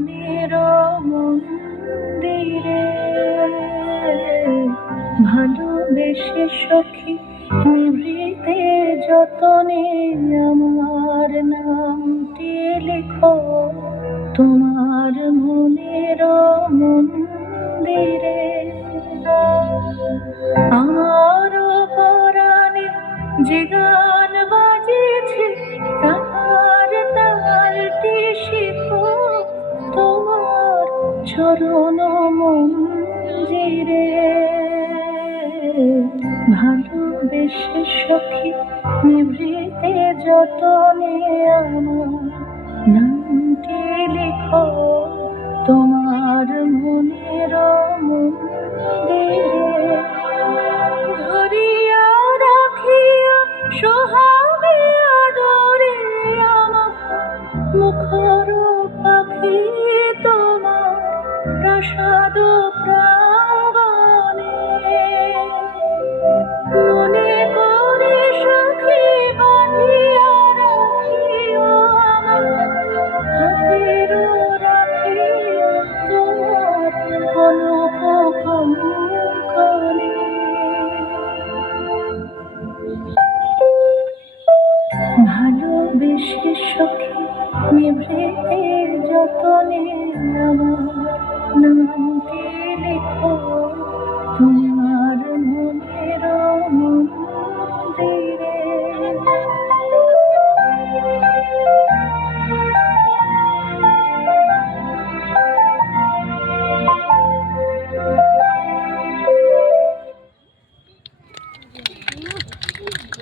মনের মন্দিরে ভালোবেসে সখী নিভৃতে যতনে আমার নামটি লিখো তোমার মনের মন্দিরে। আমার পরাণে যে গান বাজেছে তাহার তালটি শিখো তোমার চরণ মঞ্জিরে। ভালোবেসে সখী নিভৃতে যতনে আমার নামটি লিখো তোমার মনের মন্দিরে। ধরিয়া রাখিয়া সোহাগে আদরে আমার মুখর পাখি তোমার প্রাসাদ প্রাঙ্গণে। মনে করে সখী বাঁধিয়া রাখিও আমার হাতের রাখিও তোমার কনক কঙ্কণে। ভালোবেসে সখী নিভৃতে যতনে আমার নামটি লিখো